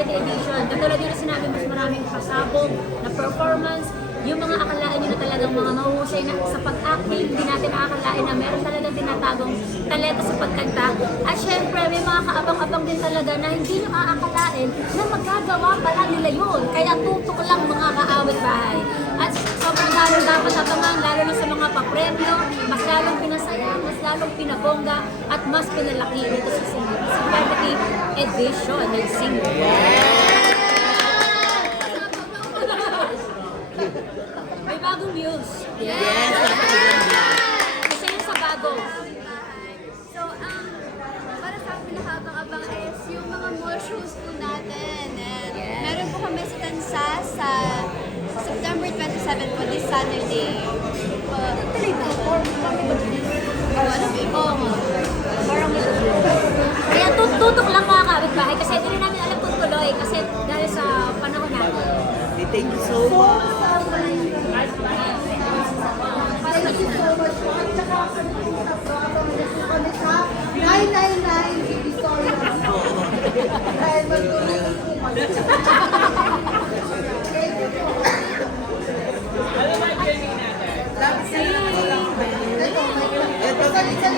celebrity edition. Katulad yun na sinabi, mas maraming pasabog na performance. Yung mga akalain nyo na talagang mga mahusay na sa pag-acting, hindi natin akalain na meron talagang tinatagong talento sa pagkanta. At syempre, may mga kaabang-abang din talaga na hindi nyo aakalain na magagawa pala nila yun. Kaya tutok lang mga kaawit bahay. At sobrang lalong dapat abangan, lalo na sa mga papremyo, mas lalong pinasaya, mas lalong pinabongga, at mas pinalaki dito sa celebrity edition ng Single. May bagong news. Yes! Isa yun sa bago. So, para sa akin pinakaabang-abang is yung mga mall shows po natin. And meron po kami sa Tansa sa September 27 po, this Saturday. Kaya tutok lang mga kapitbahay kasi hindi rin namin alam kung tuloy kasi dahil sa panahon natin. Thank you so much. Thank you so much po. At saka kami sa 999 Victoria. Dahil magtulong po kami.